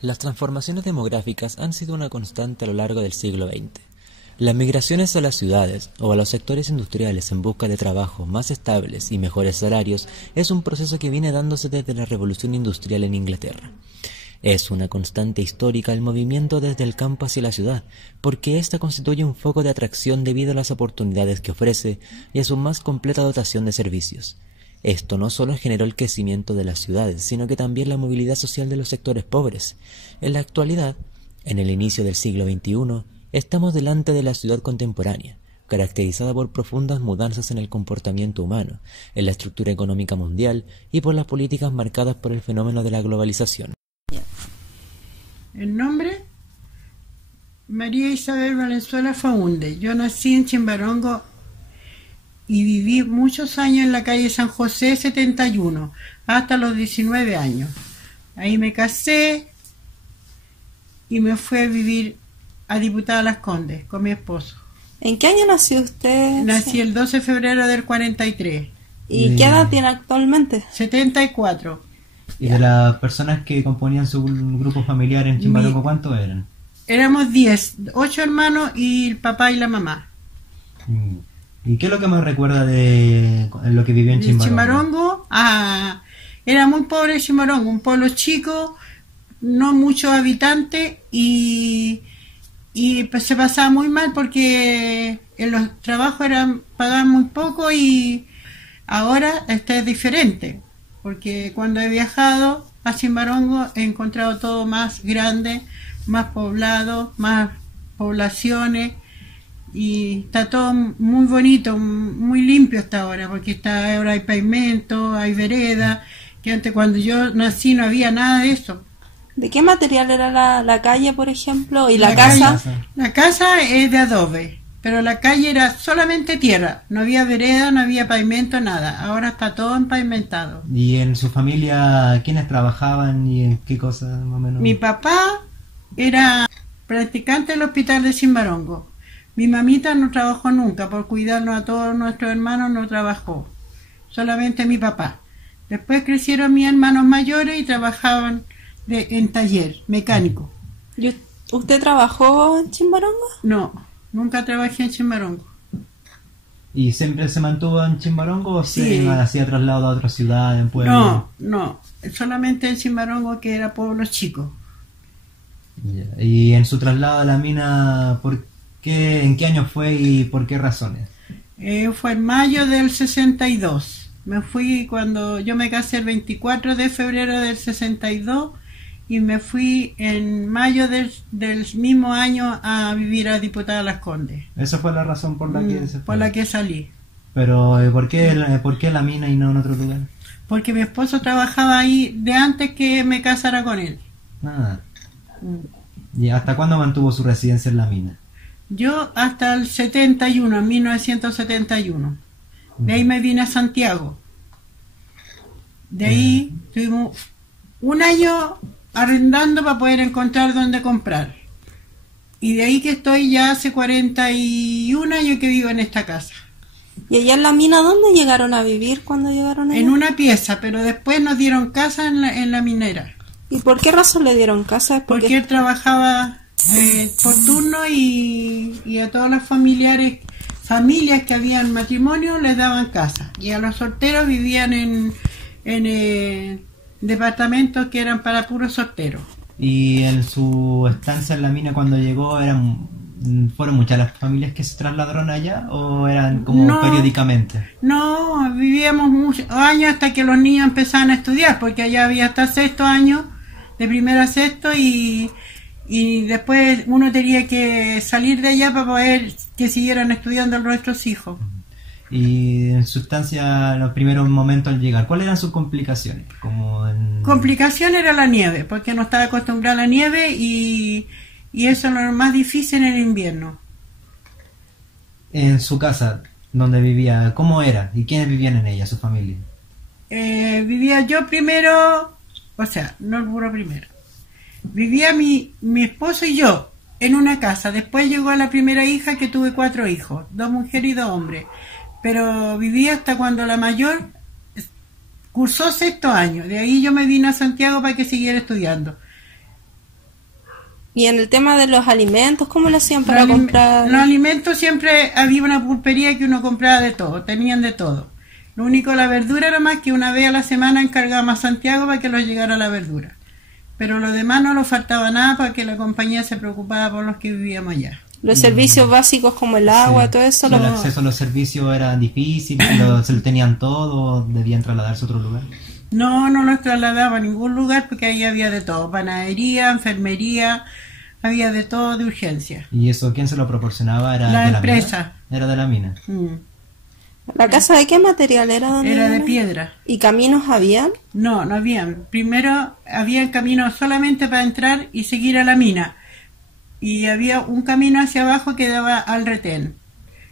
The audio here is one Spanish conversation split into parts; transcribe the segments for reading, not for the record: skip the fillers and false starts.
Las transformaciones demográficas han sido una constante a lo largo del siglo XX. Las migraciones a las ciudades o a los sectores industriales en busca de trabajos más estables y mejores salarios es un proceso que viene dándose desde la Revolución Industrial en Inglaterra. Es una constante histórica el movimiento desde el campo hacia la ciudad, porque ésta constituye un foco de atracción debido a las oportunidades que ofrece y a su más completa dotación de servicios. Esto no solo generó el crecimiento de las ciudades, sino que también la movilidad social de los sectores pobres. En la actualidad, en el inicio del siglo XXI, estamos delante de la ciudad contemporánea, caracterizada por profundas mudanzas en el comportamiento humano, en la estructura económica mundial y por las políticas marcadas por el fenómeno de la globalización. El nombre, María Isabel Valenzuela Faúndez. Yo nací en Chimbarongo y viví muchos años en la calle San José 71, hasta los 19 años. Ahí me casé y me fui a vivir a Diputada Las Condes con mi esposo. ¿En qué año nació usted? Nací el 12 de febrero del 43. ¿Y qué edad tiene actualmente? 74. ¿Y de las personas que componían su grupo familiar en Chimbarongo, cuántos eran? Éramos 10, 8 hermanos y el papá y la mamá. ¿Y qué es lo que más recuerda de lo que vivió en Chimbarongo? Chimbarongo, era muy pobre Chimbarongo, un pueblo chico, no muchos habitantes y pues se pasaba muy mal porque en los trabajos pagaban muy poco y ahora es diferente, porque cuando he viajado a Chimbarongo he encontrado todo más grande, más poblado, más poblaciones. Y está todo muy bonito, muy limpio hasta ahora, porque ahora hay pavimento, hay vereda, que antes cuando yo nací no había nada de eso. ¿De qué material era la calle, por ejemplo? ¿Y la casa? La casa es de adobe, pero la calle era solamente tierra, no había vereda, no había pavimento, nada. Ahora está todo empavimentado. ¿Y en su familia quiénes trabajaban y en qué cosas más o menos? Mi papá era practicante del hospital de Chimbarongo. Mi mamita no trabajó nunca, por cuidarnos a todos nuestros hermanos no trabajó, solamente mi papá. Después crecieron mis hermanos mayores y trabajaban en taller mecánico. ¿Y usted trabajó en Chimbarongo? No, nunca trabajé en Chimbarongo. ¿Y siempre se mantuvo en Chimbarongo o Sí. se hacía traslado a otra ciudad, en pueblo? No, solamente en Chimbarongo, que era pueblo chico. Y en su traslado a la mina, ¿en qué año fue y por qué razones? Fue en mayo del 62. Me fui cuando yo me casé el 24 de febrero del 62 y me fui en mayo del mismo año a vivir a Diputada Las Condes. ¿Esa fue la razón por la que se fue? Por la que salí. Pero ¿por qué la mina y no en otro lugar? Porque mi esposo trabajaba ahí de antes que me casara con él. ¿Y hasta cuándo mantuvo su residencia en la mina? Yo hasta el 71, 1971. De ahí me vine a Santiago. De ahí tuvimos un año arrendando para poder encontrar dónde comprar. Y de ahí que estoy ya hace 41 años que vivo en esta casa. ¿Y allá en la mina dónde llegaron a vivir cuando llegaron allá? En una pieza, pero después nos dieron casa en la minera. ¿Y por qué razón le dieron casa? Porque él trabajaba por turno y a todas las familias que habían matrimonio les daban casa. Y a los solteros vivían en departamentos que eran para puros solteros. ¿Y en su estancia en la mina cuando llegó fueron muchas las familias que se trasladaron allá o eran como periódicamente? No, vivíamos muchos años hasta que los niños empezaban a estudiar, porque allá había hasta sexto año, de primero a sexto, y después uno tenía que salir de allá para poder que siguieran estudiando nuestros hijos. Y en su estancia, en los primeros momentos al llegar, ¿cuáles eran sus complicaciones? Complicación era la nieve, porque no estaba acostumbrada a la nieve y eso es lo más difícil en el invierno. En su casa, donde vivía, ¿cómo era? ¿Y quiénes vivían en ella, su familia? Vivía yo primero, o sea, no el puro primero. Vivía mi esposo y yo en una casa. Después llegó la primera hija, que tuve 4 hijos, 2 mujeres y 2 hombres. Pero viví hasta cuando la mayor cursó sexto año. De ahí yo me vine a Santiago para que siguiera estudiando. Y en el tema de los alimentos, ¿cómo lo hacían para comprar? Los alimentos siempre había una pulpería que uno compraba de todo, tenían de todo. Lo único, la verdura era más que una vez a la semana encargábamos a Santiago para que nos llegara la verdura. Pero lo demás no nos faltaba nada para que la compañía se preocupara por los que vivíamos allá. Los servicios básicos como el agua, Sí. todo eso. El acceso a los servicios era difícil, se lo tenían todo, debían trasladarse a otro lugar. No nos trasladaba a ningún lugar porque ahí había de todo, panadería, enfermería, había de todo de urgencia. ¿Y eso quién se lo proporcionaba? ¿Era La de empresa. Mina? Era de la mina. ¿La casa de qué material era? ¿Dónde Era de era? piedra. ¿Y caminos habían? No habían. Primero había el camino solamente para entrar y seguir a la mina. Y había un camino hacia abajo que daba al retén.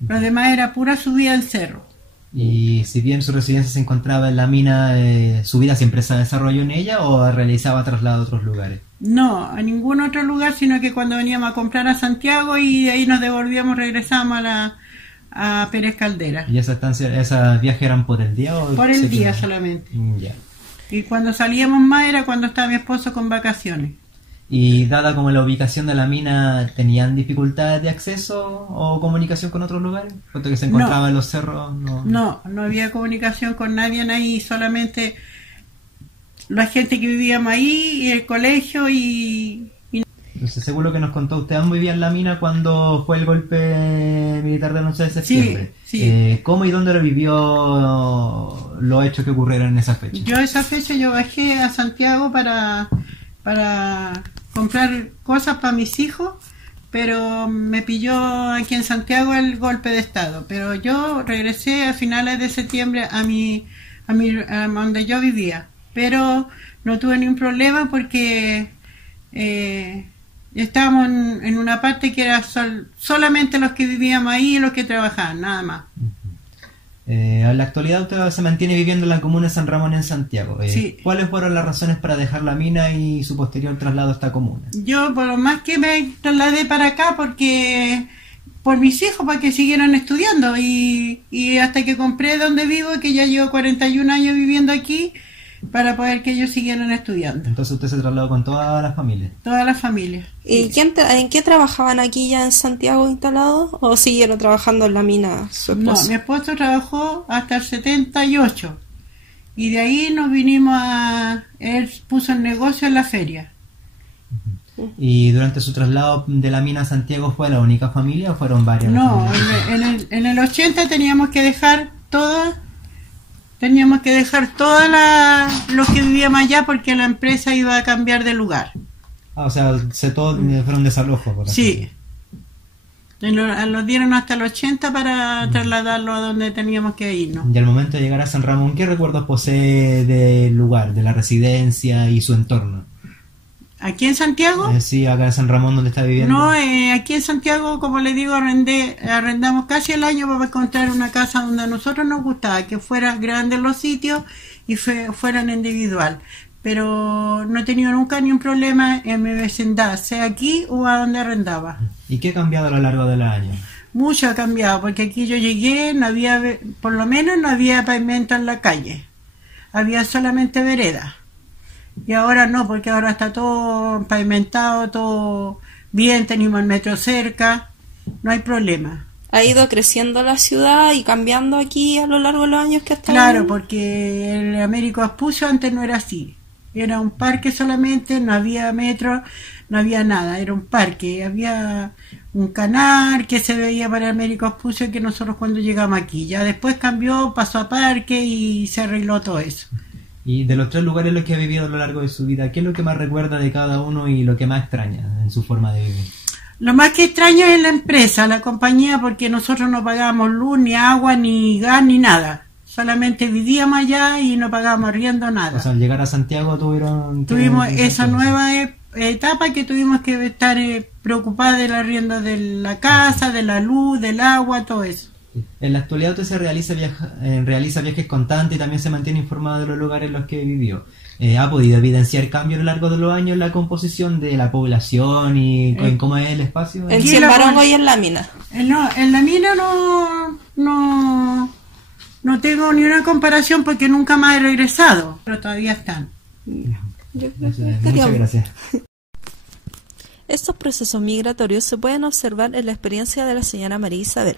Lo demás era pura subida al cerro. Y si bien su residencia se encontraba en la mina, ¿su vida siempre se desarrolló en ella o realizaba traslado a otros lugares? No, a ningún otro lugar, sino que cuando veníamos a comprar a Santiago y de ahí nos devolvíamos, regresábamos a Pérez Caldera. ¿Y esos viajes eran por el día o...? Por el día solamente. Ya. Y cuando salíamos más era cuando estaba mi esposo con vacaciones. Y dada como la ubicación de la mina, ¿tenían dificultades de acceso o comunicación con otros lugares? ¿Puesto que se encontraba en los cerros? No había comunicación con nadie ahí, solamente la gente que vivíamos ahí y el colegio y Entonces, según lo que nos contó usted, ambos vivían en la mina cuando fue el golpe militar del 11 de septiembre. Sí. ¿Cómo y dónde lo vivió los hechos que ocurrieron en esa fecha? esa fecha yo bajé a Santiago para comprar cosas para mis hijos, pero me pilló aquí en Santiago el golpe de estado. Pero yo regresé a finales de septiembre a donde yo vivía, pero no tuve ningún problema porque estábamos en una parte que era solamente los que vivíamos ahí y los que trabajaban, nada más. En la actualidad usted se mantiene viviendo en la comuna de San Ramón en Santiago. Sí. ¿Cuáles fueron las razones para dejar la mina y su posterior traslado a esta comuna? Yo por lo más que me trasladé para acá porque por mis hijos, para que siguieran estudiando y hasta que compré donde vivo, que ya llevo 41 años viviendo aquí, para poder que ellos siguieran estudiando. Entonces usted se trasladó con toda la familia. Toda la familia. ¿Y en qué trabajaban aquí ya en Santiago instalados? ¿O siguieron trabajando en la mina su esposo? No, mi esposo trabajó hasta el 78 y de ahí nos vinimos él puso el negocio en la feria. ¿Y durante su traslado de la mina a Santiago fue la única familia o fueron varias? No, en el 80 teníamos que dejar todos los que vivíamos allá porque la empresa iba a cambiar de lugar. O sea, todos fueron desalojos. Por así Sí. Los dieron hasta el 80 para trasladarlo a donde teníamos que irnos. Y al momento de llegar a San Ramón, ¿qué recuerdos posee del lugar, de la residencia y su entorno? ¿Aquí en Santiago? Sí, acá en San Ramón, donde está viviendo. No, aquí en Santiago, como le digo, arrendamos casi el año para encontrar una casa donde a nosotros nos gustaba, que fueran grandes los sitios y fueran individual. Pero no he tenido nunca ni un problema en mi vecindad, sea aquí o a donde arrendaba. ¿Y qué ha cambiado a lo largo de los años? Mucho ha cambiado, porque aquí yo llegué, por lo menos no había pavimento en la calle, había solamente vereda. Y ahora no, porque ahora está todo pavimentado, todo bien, tenemos el metro cerca, no hay problema. ¿Ha ido creciendo la ciudad y cambiando aquí a lo largo de los años que ha estado? Claro, porque el Américo Vespucio antes no era así. Era un parque solamente, no había metro, no había nada, era un parque. Había un canal que se veía para Américo Vespucio que nosotros cuando llegamos aquí. Ya después cambió, pasó a parque y se arregló todo eso. Y de los 3 lugares en los que ha vivido a lo largo de su vida, ¿qué es lo que más recuerda de cada uno y lo que más extraña en su forma de vivir? Lo más que extraño es la empresa, la compañía, porque nosotros no pagábamos luz, ni agua, ni gas, ni nada. Solamente vivíamos allá y no pagábamos arriendo nada. O sea, al llegar a Santiago tuvimos esa nueva etapa que tuvimos que estar preocupados del arriendo de la casa, de la luz, del agua, todo eso. En la actualidad usted realiza viajes constantes y también se mantiene informado de los lugares en los que vivió. ¿Ha podido evidenciar cambios a lo largo de los años en la composición de la población y en cómo es el espacio? ¿En Ciembarongo y en la mina? No, en la mina no tengo ni una comparación porque nunca más he regresado, pero todavía están. Yo creo que Muchas gracias. Estos procesos migratorios se pueden observar en la experiencia de la señora María Isabel.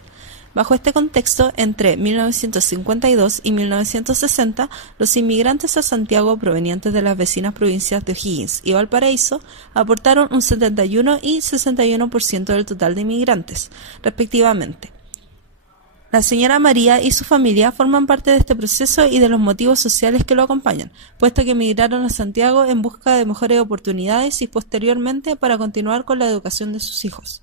Bajo este contexto, entre 1952 y 1960, los inmigrantes a Santiago provenientes de las vecinas provincias de O'Higgins y Valparaíso aportaron un 71 y 61% del total de inmigrantes, respectivamente. La señora María y su familia forman parte de este proceso y de los motivos sociales que lo acompañan, puesto que emigraron a Santiago en busca de mejores oportunidades y posteriormente para continuar con la educación de sus hijos.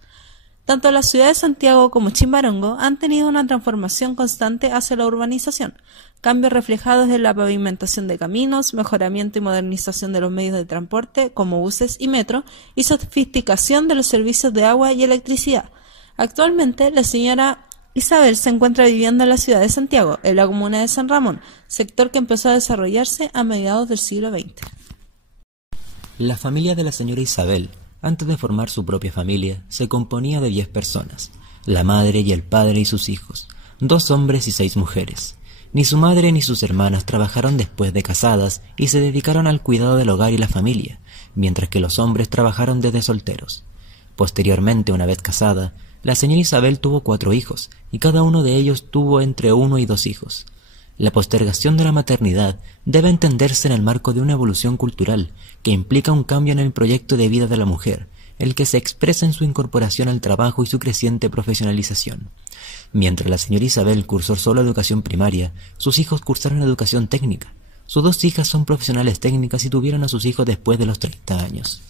Tanto la ciudad de Santiago como Chimbarongo han tenido una transformación constante hacia la urbanización, cambios reflejados en la pavimentación de caminos, mejoramiento y modernización de los medios de transporte como buses y metro y sofisticación de los servicios de agua y electricidad. Actualmente, la señora Isabel se encuentra viviendo en la ciudad de Santiago, en la comuna de San Ramón, sector que empezó a desarrollarse a mediados del siglo XX. La familia de la señora Isabel, antes de formar su propia familia, se componía de 10 personas, la madre y el padre y sus hijos, 2 hombres y 6 mujeres. Ni su madre ni sus hermanas trabajaron después de casadas y se dedicaron al cuidado del hogar y la familia, mientras que los hombres trabajaron desde solteros. Posteriormente, una vez casada, la señora Isabel tuvo 4 hijos, y cada uno de ellos tuvo entre 1 y 2 hijos. La postergación de la maternidad debe entenderse en el marco de una evolución cultural que implica un cambio en el proyecto de vida de la mujer, el que se expresa en su incorporación al trabajo y su creciente profesionalización. Mientras la señora Isabel cursó solo educación primaria, sus hijos cursaron educación técnica. Sus 2 hijas son profesionales técnicas y tuvieron a sus hijos después de los 30 años.